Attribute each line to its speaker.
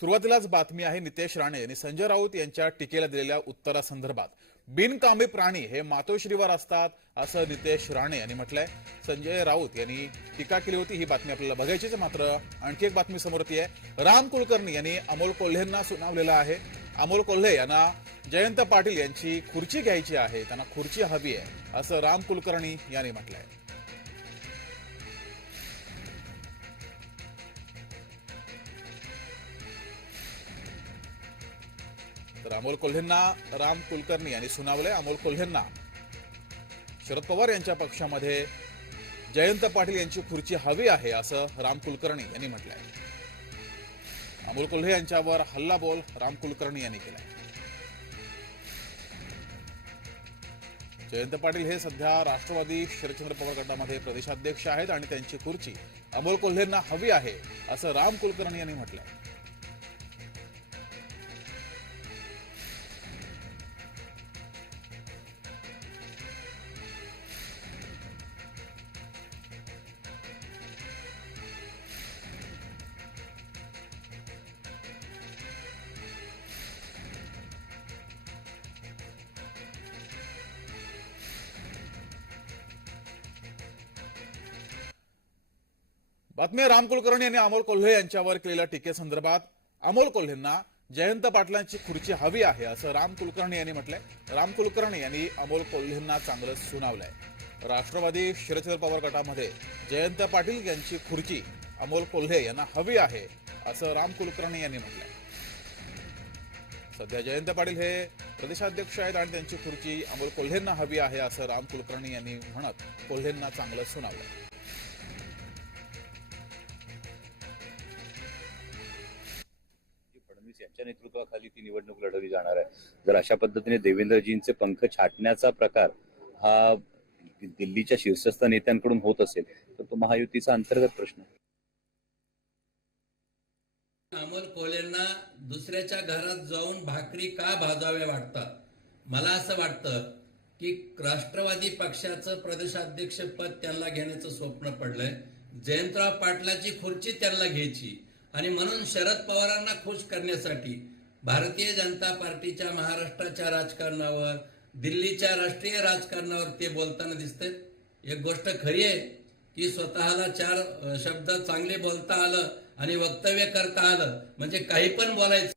Speaker 1: सुरुवातीलाच बातमी आहे नितेश राणे यांनी संजय राऊत यांच्या टीकेला दिलेल्या उत्तरासंदर्भात. बिनकामी प्राणी हे मातोश्रीवर असतात असं नितेश राणे यांनी म्हटलंय. संजय राऊत यांनी टीका केली होती ही बातमी आपल्याला बघायचीच मात्र आणखी एक बातमी समोर येते. आहे राम कुलकर्णी यांनी अमोल कोल्हेंना सुनावलेलं आहे. अमोल कोल्हे यांना जयंत पाटील यांची खुर्ची घ्यायची आहे त्यांना खुर्ची हवी आहे असं राम कुलकर्णी यांनी म्हटलंय. तर अमोल कोल्हेंना राम कुलकर्णी यांनी सुनावले अमोल कोल्हेंना. शरद पवार यांच्या पक्षामध्ये जयंत पाटील यांची खुर्ची हवी आहे असं राम कुलकर्णी यांनी म्हटलंय. अमोल कोल्हे यांच्यावर हल्लाबोल राम कुलकर्णी यांनी केला जयंत पाटील हे सध्या राष्ट्रवादी शरदचंद्र पवार गटामध्ये प्रदेशाध्यक्ष आहेत आणि त्यांची खुर्ची अमोल कोल्हेंना हवी आहे असं राम कुलकर्णी यांनी म्हटलं बातमी राम कुलकर्णी यांनी अमोल कोल्हे यांच्यावर केलेल्या टीकेसंदर्भात अमोल कोल्हेंना जयंत पाटलांची खुर्ची हवी आहे असं राम कुलकर्णी यांनी म्हटलंय. राम कुलकर्णी यांनी अमोल कोल्हेंना चांगलं सुनावलंय. राष्ट्रवादी शरदचंद्र पवार गटामध्ये जयंत पाटील यांची खुर्ची अमोल कोल्हे यांना हवी आहे असं राम कुलकर्णी यांनी म्हटलंय. सध्या जयंत पाटील हे प्रदेशाध्यक्ष आहेत आणि त्यांची खुर्ची अमोल कोल्हेंना हवी आहे असं राम कुलकर्णी यांनी म्हणत कोल्हेंना चांगलं सुनावलंय.
Speaker 2: फडणवीस यांच्या नेतृत्वाखाली ती निवडणूक लढवली जाणार आहे. जर अशा पद्धतीने देवेंद्रजींचे पंख छाटण्याचा प्रकार हा दिल्लीच्या शीर्षस्थ नेत्यांकडून होत असेल तर तो महायुतीचा अंतर्गत प्रश्न.
Speaker 3: अमोल कोलेंना दुसऱ्याच्या घरात जाऊन भाकरी का भाजाव्या वाटतात? मला असं वाटतं की राष्ट्रवादी पक्षाचं प्रदेशाध्यक्ष पद त्यांना घेण्याचं स्वप्न पडलंय. जयंतराव पाटलाची खुर्ची त्यांना घ्यायची. आणि म्हणून शरद पवारांना खुश करण्यासाठी भारतीय जनता पार्टीच्या महाराष्ट्राच्या राजकारणावर दिल्लीच्या राष्ट्रीय राजकारणावर ते बोलताना दिसतंय. एक गोष्ट खरी आहे की स्वतःला चार शब्द चांगले बोलता आलं आणि वक्तव्य करता आलं म्हणजे काही पण बोलायचं